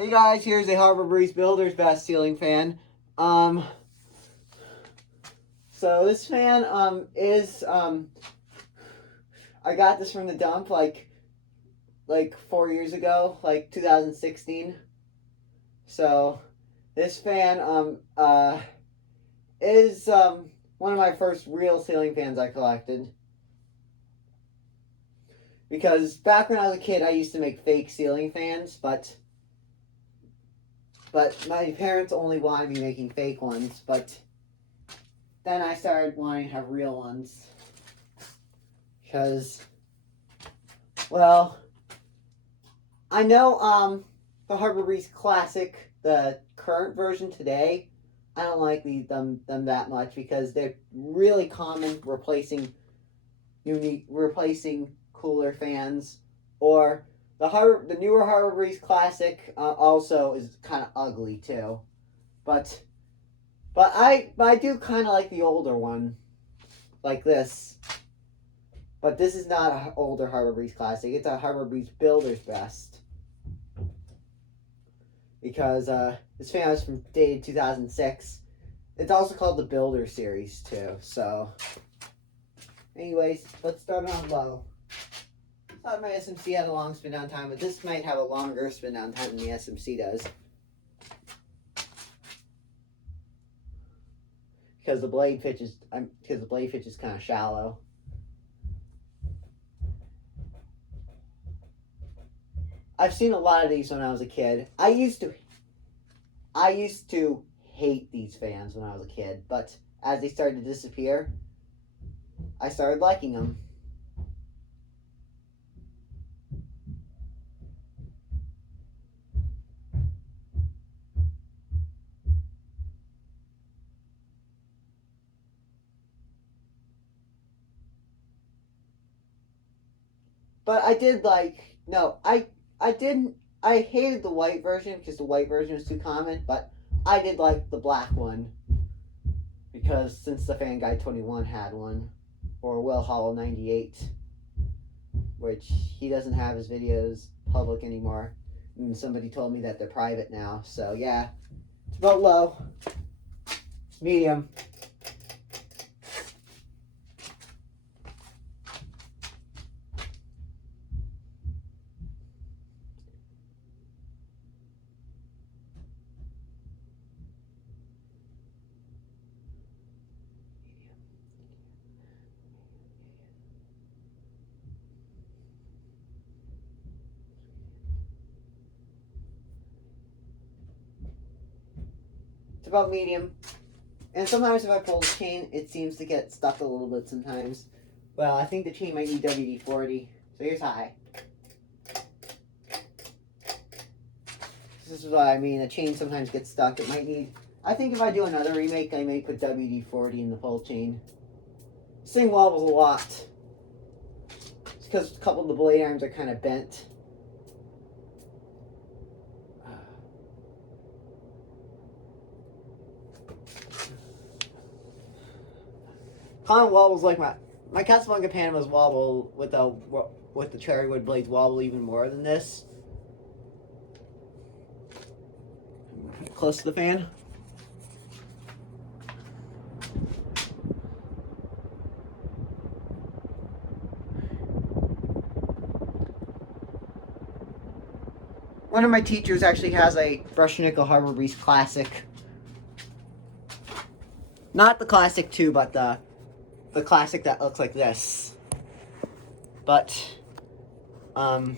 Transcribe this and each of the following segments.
Hey guys, here's a Harbor Breeze Builder's Best ceiling fan. So this fan is I got this from the dump like 4 years ago, like 2016. So this fan is one of my first real ceiling fans I collected. Because back when I was a kid, I used to make fake ceiling fans, but my parents only wanted me making fake ones. But then I started wanting to have real ones. Because, well, I know the Harbor Breeze Classic, the current version today, I don't like them that much because they're really common replacing cooler fans, or the newer Harbor Breeze Classic also is kind of ugly too, but I do kind of like the older one, like this. But this is not an older Harbor Breeze Classic; it's a Harbor Breeze Builder's Best, because this fan was from dated 2006. It's also called the Builder Series too. So, anyways, let's start on low. I thought my SMC had a long spin down time, but this might have a longer spin down time than the SMC does. Because the blade pitch is kind of shallow. I've seen a lot of these when I was a kid. I used to hate these fans when I was a kid, but as they started to disappear, I started liking them. But I did like, no, I didn't, I hated the white version because the white version was too common, but I did like the black one because since the Fan Guy 21 had one, or Will Hollow 98, which he doesn't have his videos public anymore, and somebody told me that they're private now, so yeah, it's about low, medium. It's about medium. And sometimes if I pull the chain, it seems to get stuck a little bit sometimes. Well, I think the chain might need WD-40. So here's high. This is what I mean. The chain sometimes gets stuck. It might need... I think if I do another remake, I may put WD-40 in the pull chain. This thing wobbles a lot. It's because a couple of the blade arms are kind of bent. Kind of wobbles like my Casablanca Panamas wobble with the cherry wood blades wobble even more than this. Close to the fan. One of my teachers actually has a brushed nickel Harbor Breeze Classic. Not the Classic 2, but the Classic that looks like this. But I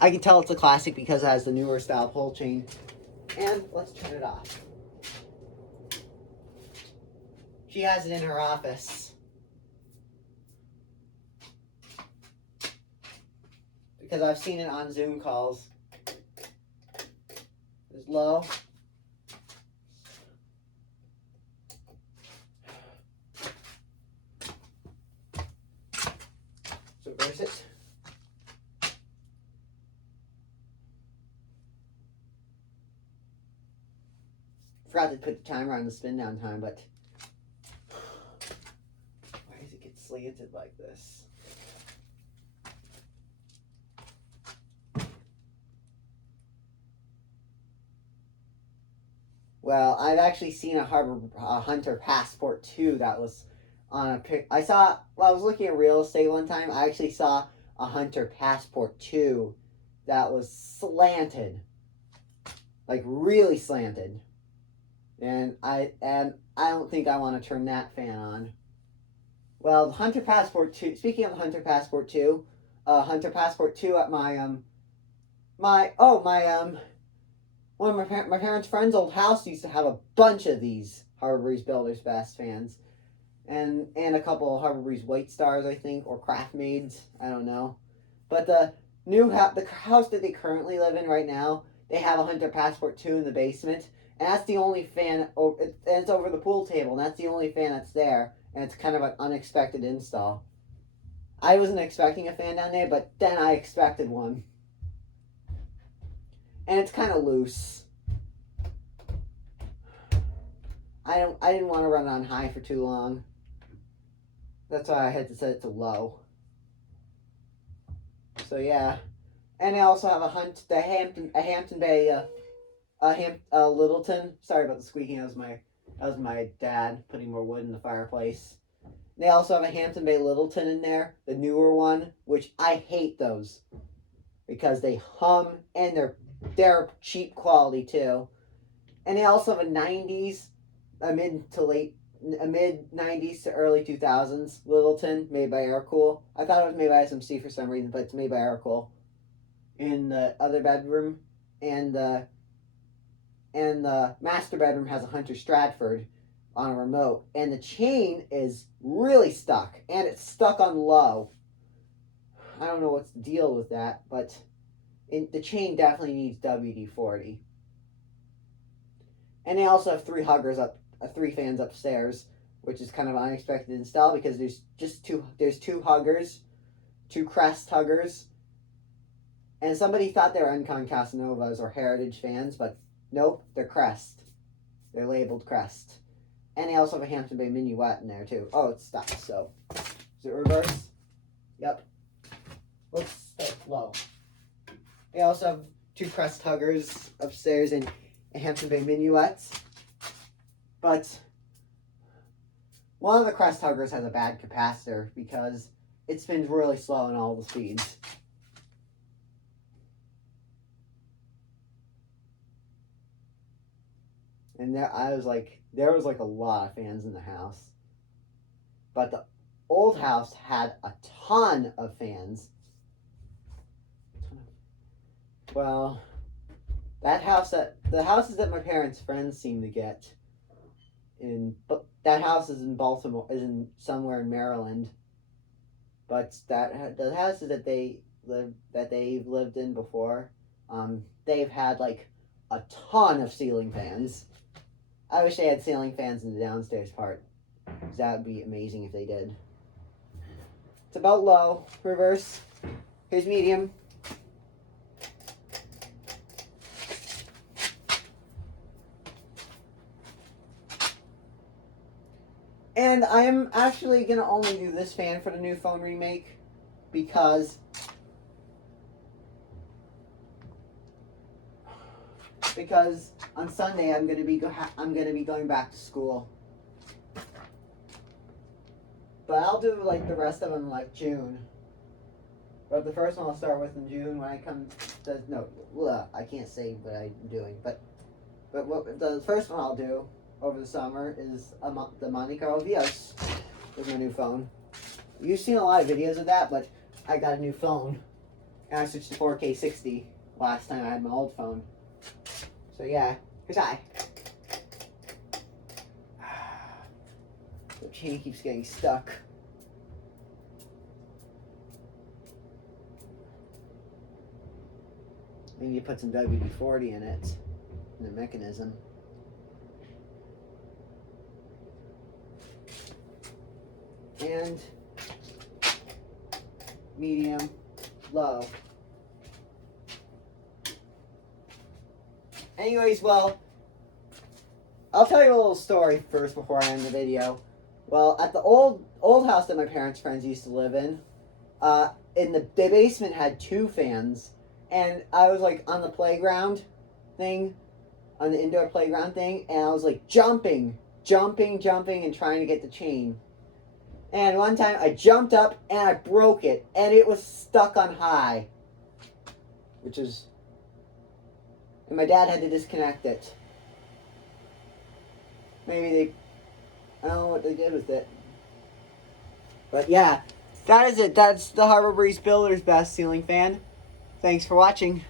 can tell it's a Classic because it has the newer style pull chain. And let's turn it off. She has it in her office. Because I've seen it on Zoom calls. It's low. So reverse it. Forgot to put the timer on the spin down time, but why does it get slanted like this? Well, I've actually seen a Hunter Passport 2 that was on a pic. I saw, well, I was looking at real estate one time. I actually saw a Hunter Passport 2 that was slanted. Like really slanted. And I don't think I want to turn that fan on. Well, Hunter Passport 2, speaking of Hunter Passport 2, Hunter Passport 2 at one of my parents' friends' old house used to have a bunch of these Harbor Breeze Builders Best fans, and a couple of Harbor Breeze White Stars, I think, or Craft Maids. I don't know, but the house that they currently live in right now, they have a Hunter Passport 2 in the basement, and that's the only fan. And it's over the pool table, and that's the only fan that's there, and it's kind of an unexpected install. I wasn't expecting a fan down there, but then I expected one. And it's kind of loose. I didn't want to run on high for too long. That's why I had to set it to low. So yeah, and I also have a Hampton Bay, Littleton. Sorry about the squeaking. That was my dad putting more wood in the fireplace. They also have a Hampton Bay Littleton in there, the newer one, which I hate those because they hum and they're cheap quality too. And they also have a mid 90s to early 2000s Littleton made by Aircool. I thought it was made by SMC for some reason, but it's made by Aircool. In the other bedroom, and the master bedroom has a Hunter Stratford on a remote, and the chain is really stuck, and it's stuck on low. I don't know what's the deal with that, but the chain definitely needs WD-40. And they also have three fans upstairs, which is kind of an unexpected install because there's two huggers, two Crest huggers, and somebody thought they were Encon Casanovas or Heritage fans, but nope, they're Crest. They're labeled Crest. And they also have a Hampton Bay Minuet in there too. Oh, it's stuck, so. Is it reverse? Yep. Let's start low. They also have two Crest huggers upstairs and Hampton Bay Minuets. But one of the Crest huggers has a bad capacitor because it spins really slow in all the speeds. And there was like a lot of fans in the house. But the old house had a ton of fans. Well, the houses that my parents' friends seem to get but that house is in Baltimore, is in somewhere in Maryland. But the houses that they've lived in before, they've had like a ton of ceiling fans. I wish they had ceiling fans in the downstairs part. That would be amazing if they did. It's about low. Reverse. Here's medium. And I'm actually going to only do this fan for the new phone remake because on Sunday I'm going to be going back to school. But I'll do like the rest of them like June. But the first one I'll start with in June when I come. I can't say what I'm doing. But what the first one I'll do over the summer is the Monte Carlo Vios with my new phone. You've seen a lot of videos of that, but I got a new phone. And I switched to 4K 60 last time I had my old phone. So yeah, here's I. The chain keeps getting stuck. Maybe you put some WD-40 in it, in the mechanism. And medium, low. Anyways, well, I'll tell you a little story first before I end the video. Well, at the old house that my parents' friends used to live in the basement had two fans, and I was like on the playground thing, on the indoor playground thing, and I was like jumping, and trying to get the chain. And one time I jumped up and I broke it, and it was stuck on high, which is, and my dad had to disconnect it. Maybe they, I don't know what they did with it. But yeah, that is it. That's the Harbor Breeze Builder's Best Ceiling Fan. Thanks for watching.